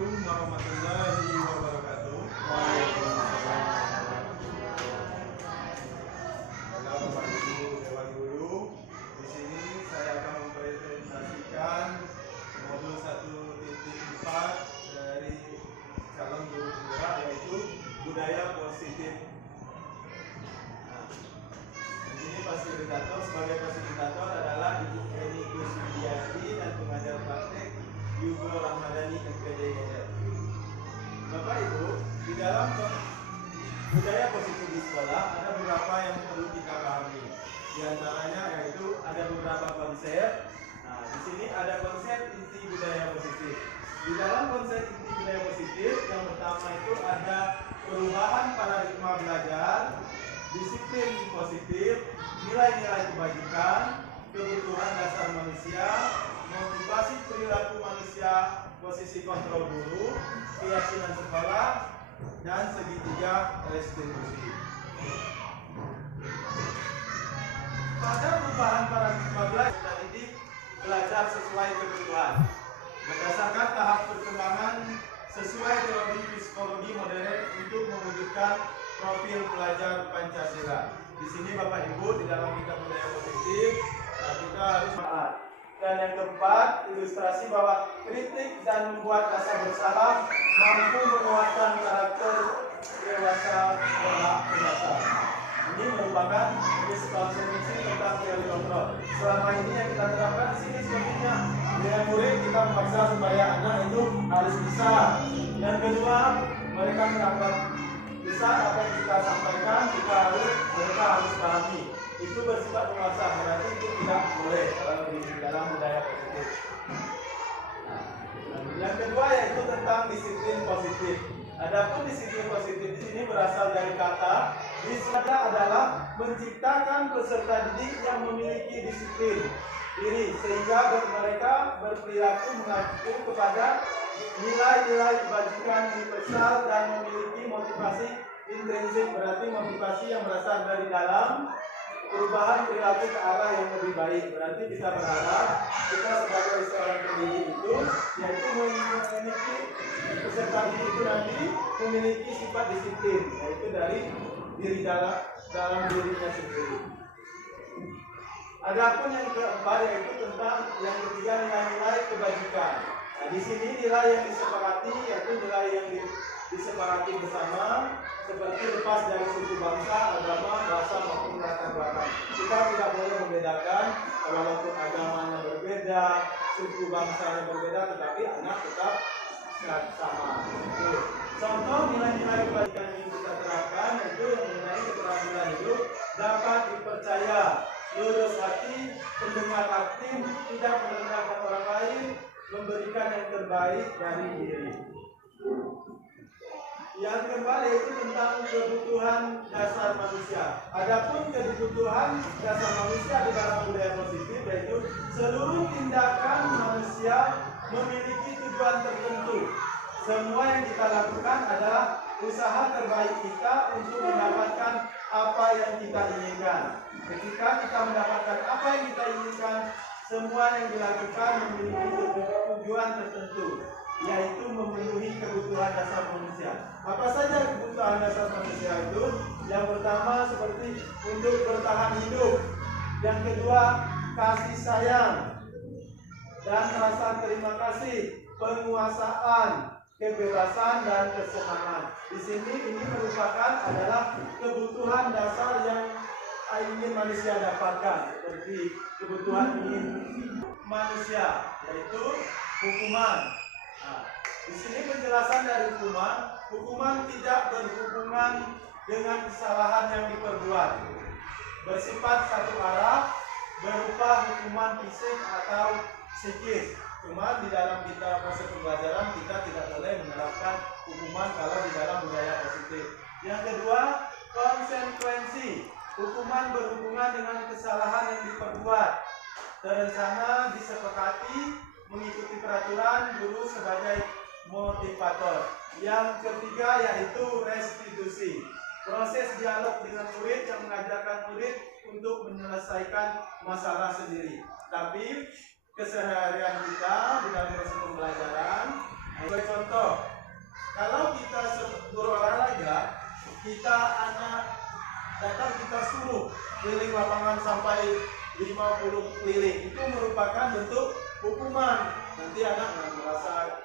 Assalamualaikum warahmatullahi wabarakatuh. Halo Bapak Ibu Dewan Guru. Di sini saya akan mempresentasikan modul 1.4 dari calon guru penggerak, yaitu budaya positif. Nah, di sini sebagai fasilitator adalah Ibu Eni Kuswidiasti dan pengajar praktek Yugo Rahmadani MPDGR. Bapak Ibu, di dalam budaya positif di sekolah ada beberapa yang perlu kita pahami. Di antaranya yaitu ada beberapa konsep. Nah, di sini ada konsep inti budaya positif. Di dalam konsep inti budaya positif, yang pertama itu ada perubahan paradigma belajar, disiplin positif, nilai-nilai kebajikan, kebutuhan dasar manusia, motivasi perilaku manusia, posisi kontrol guru, keyakinan sekolah, dan segitiga restitusi. Pada perubahan paradigma belajar didik belajar sesuai kebutuhan berdasarkan tahap perkembangan sesuai teori psikologi modern untuk mewujudkan profil pelajar Pancasila. Di sini Bapak Ibu, di dalam kitab budaya positif, kita harus taat. Dan yang keempat, ilustrasi bahwa kritik dan membuat rasa bersalah mampu menguatkan karakter dewasa berhak berdasar. Ini merupakan konsekuensi tentang teori kontrol. Selama ini yang kita terapkan di sini sepertinya dengan murid kita memaksa supaya anak itu harus bisa. Yang kedua, mereka mendapat bisa apa yang kita sampaikan, mereka harus pahami. Itu bersifat memaksa, berarti itu tidak boleh dalam budaya positif. Yang kedua yaitu tentang disiplin positif. Adapun disiplin positif di sini berasal dari kata disiplin adalah menciptakan peserta didik yang memiliki disiplin diri sehingga mereka berperilaku mengacu kepada nilai-nilai kebajikan universal dan memiliki motivasi intrinsik, berarti motivasi yang berasal dari dalam, perubahan perilaku ke arah yang lebih baik. Berarti kita berharap kita sebagai seorang pendidik itu yaitu memiliki peserta didik itu nanti memiliki sifat disiplin, yaitu dari diri dalam dirinya sendiri. Adapun yang keempat yaitu tentang yang ketiga nilai-nilai kebajikan. Nah, di sini nilai yang disepakati yaitu nilai yang disepakati bersama, seperti lepas dari suku bangsa, agama, bahasa maupun latar belakang. Kita tidak boleh membedakan, walaupun agamanya berbeda, suku bangsanya berbeda, tetapi anak tetap sama. Contoh nilai-nilai kebajikan yang kita terapkan yaitu yang mengenai keterampilan hidup, dapat dipercaya, lurus hati, pendengar aktif, tidak merendahkan orang lain, memberikan yang terbaik dari diri. Yang kedua yaitu tentang kebutuhan dasar manusia. Adapun kebutuhan dasar manusia di dalam budaya positif yaitu seluruh tindakan manusia memiliki tujuan tertentu. Semua yang kita lakukan adalah usaha terbaik kita untuk mendapatkan apa yang kita inginkan. Ketika kita mendapatkan apa yang kita inginkan, semua yang dilakukan memiliki tujuan tertentu, yaitu memenuhi kebutuhan dasar manusia. Apa saja kebutuhan dasar manusia itu? Yang pertama seperti untuk bertahan hidup. Yang kedua, kasih sayang dan rasa terima kasih, penguasaan, kebebasan dan kesenangan. Di sini ini merupakan adalah kebutuhan dasar yang ingin manusia dapatkan, seperti kebutuhan ingin manusia, yaitu hukuman. Nah, di sini penjelasan dari hukuman tidak berhubungan dengan kesalahan yang diperbuat, bersifat satu arah, berupa hukuman fisik atau psikis. Cuma di dalam kita proses pembelajaran kita tidak boleh menerapkan hukuman kalau di dalam budaya positif. Yang kedua, konsekuensi. Hukuman berhubungan dengan kesalahan yang diperbuat, terencana, disepakati, mengikuti peraturan guru sebagai motivator. Yang ketiga yaitu restitusi. Proses dialog dengan murid yang mengajarkan murid untuk menyelesaikan masalah sendiri. Tapi keseharian kita di dalam proses pembelajaran Sebagai contoh, kalau kita berolahraga, kita anak datang kita suruh keliling lapangan sampai 50 keliling, itu merupakan bentuk hukuman. Nanti anak merasa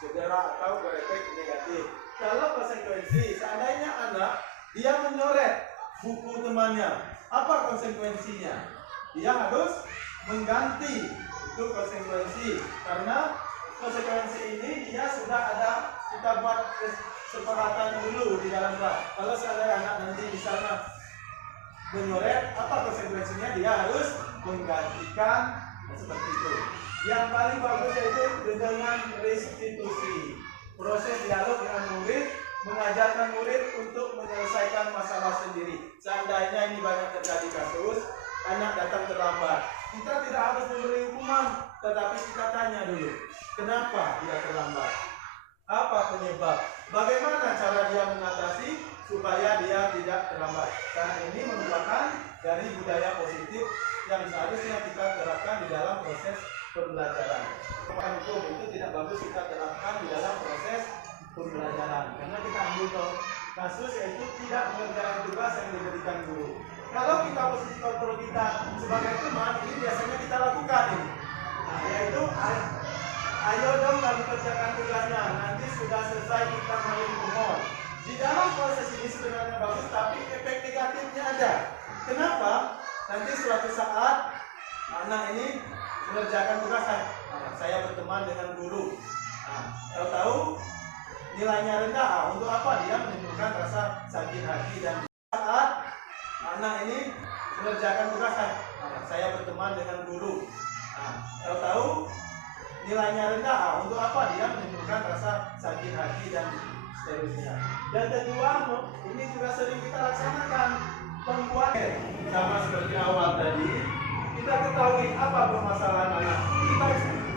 cedera atau berefek negatif. Kalau konsekuensi, seandainya anak dia menyoret buku temannya, apa konsekuensinya? Dia harus mengganti, itu konsekuensi. Karena konsekuensi ini dia sudah ada, kita buat kesepakatan dulu di dalam kelas. Kalau seandainya anak nanti misalnya menyoret, apa konsekuensinya? Dia harus menggantikan, seperti itu. Yang paling bagus yaitu dengan restitusi, proses dialog dengan murid, mengajarkan murid untuk menyelesaikan masalah sendiri. Seandainya ini banyak terjadi kasus, anak datang terlambat, kita tidak harus memberi hukuman, tetapi kita tanya dulu, kenapa dia terlambat? Apa penyebab? Bagaimana cara dia mengatasi supaya dia tidak terlambat? Karena ini merupakan dari budaya positif yang seharusnya kita terapkan di dalam proses pembelajaran. Hukum itu tidak bagus kita terapkan di dalam proses pembelajaran, karena kita ambil kasus yaitu tidak mengerjakan tugas yang diberikan guru. Kalau kita posisi kontrol kita sebagai teman, ini biasanya kita lakukan ini. Nah, yaitu ayo dong kami kerjakan tugasnya, nanti sudah selesai kita main mohon. Di dalam proses ini sebenarnya bagus, tapi efek negatifnya ada. Kenapa? Nanti suatu saat anak ini mengerjakan tugas, saya berteman dengan guru. Nah, tahu-tahu nilainya rendah. Untuk apa? Dia menimbulkan rasa sakit hati. Dan saat anak ini mengerjakan tugas, saya berteman dengan guru. Nah, tahu-tahu nilainya rendah. Untuk apa? Dia menimbulkan rasa sakit hati dan seterusnya. Dan kedua, ini juga sering kita laksanakan, pembuatan sama seperti awal tadi. Kita ketahui apa permasalahan anak, kita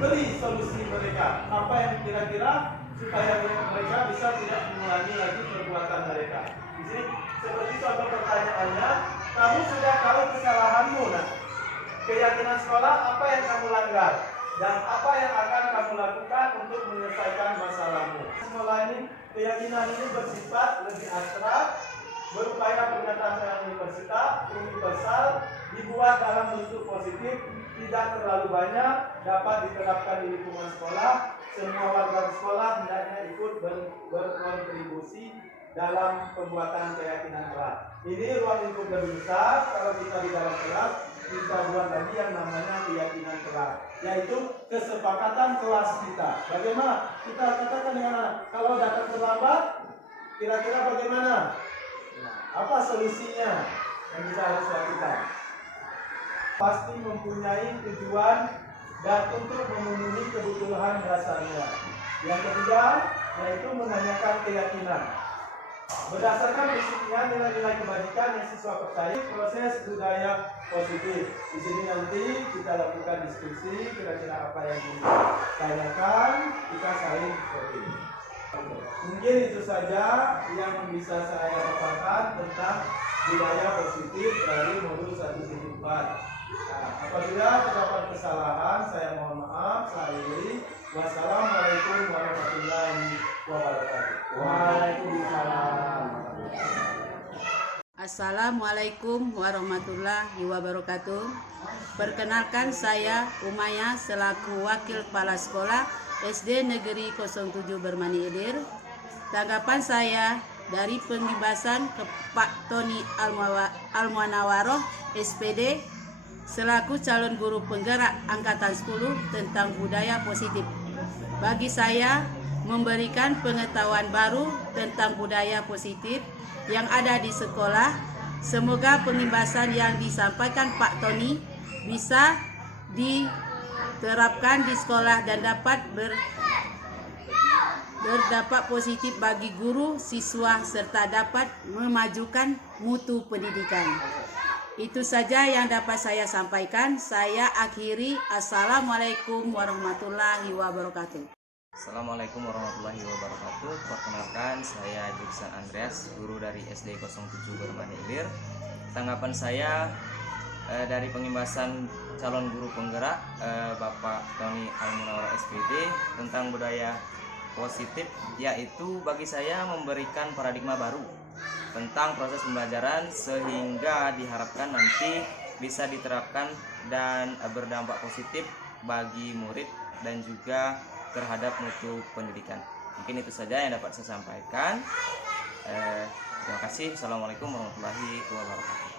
beri solusi mereka, apa yang kira-kira supaya mereka bisa tidak mengulangi lagi perbuatan mereka. Di sini seperti contoh pertanyaannya, kamu sudah tahu kesalahanmu, nah, keyakinan sekolah apa yang kamu langgar dan apa yang akan kamu lakukan untuk menyelesaikan masalahmu. Sekolah ini, keyakinan ini bersifat lebih abstrak, berupaya pernyataan yang universal, dibuat dalam bentuk positif, tidak terlalu banyak, dapat diterapkan di lingkungan sekolah. Semua warga sekolah hendaknya ikut berkontribusi dalam pembuatan keyakinan kelas. Ini ruang lingkup lebih besar. Kalau kita di dalam kelas, kita buat lagi yang namanya keyakinan kelas, yaitu kesepakatan kelas kita. Bagaimana? Kita katakan dengan anak, kalau datang terlambat, kira-kira bagaimana? Apa solusinya yang kita harus lakukan? Pasti mempunyai tujuan dan untuk memenuhi kebutuhan dasarnya. Yang ketiga, yaitu menanyakan keyakinan. Berdasarkan prinsipnya nilai-nilai kebajikan yang siswa percaya, proses budaya positif. Di sini nanti kita lakukan diskusi, kira-kira apa yang ditanyakan, kita saling voting. Mungkin itu saja yang bisa saya paparkan tentang budaya positif dari modul 1.4. Nah, apabila terdapat kesalahan, saya mohon maaf. Saya akhiri. Wassalamualaikum warahmatullahi wabarakatuh. Waalaikumsalam. Assalamualaikum warahmatullahi wabarakatuh. Perkenalkan, saya Umaya selaku Wakil Kepala Sekolah SD Negeri 07 Bermani Ilir. Tanggapan saya dari pembebasan ke Pak Tony Almuanawaroh SPD selaku calon guru penggerak angkatan 10 tentang budaya positif. Bagi saya, memberikan pengetahuan baru tentang budaya positif yang ada di sekolah. Semoga pembebasan yang disampaikan Pak Tony bisa diterapkan di sekolah dan dapat berdampak positif bagi guru, siswa, serta dapat memajukan mutu pendidikan. Itu saja yang dapat saya sampaikan. Saya akhiri. Assalamualaikum warahmatullahi wabarakatuh. Assalamualaikum warahmatullahi wabarakatuh. Perkenalkan, saya Juksan Andreas, guru dari SD 07 Bermani Ilir. Tanggapan saya dari pengimbasan calon guru penggerak Bapak Tony Almuanawaroh SPD tentang budaya positif, yaitu bagi saya memberikan paradigma baru tentang proses pembelajaran sehingga diharapkan nanti bisa diterapkan dan berdampak positif bagi murid dan juga terhadap mutu pendidikan. Mungkin itu saja yang dapat saya sampaikan. Terima kasih. Assalamualaikum warahmatullahi wabarakatuh.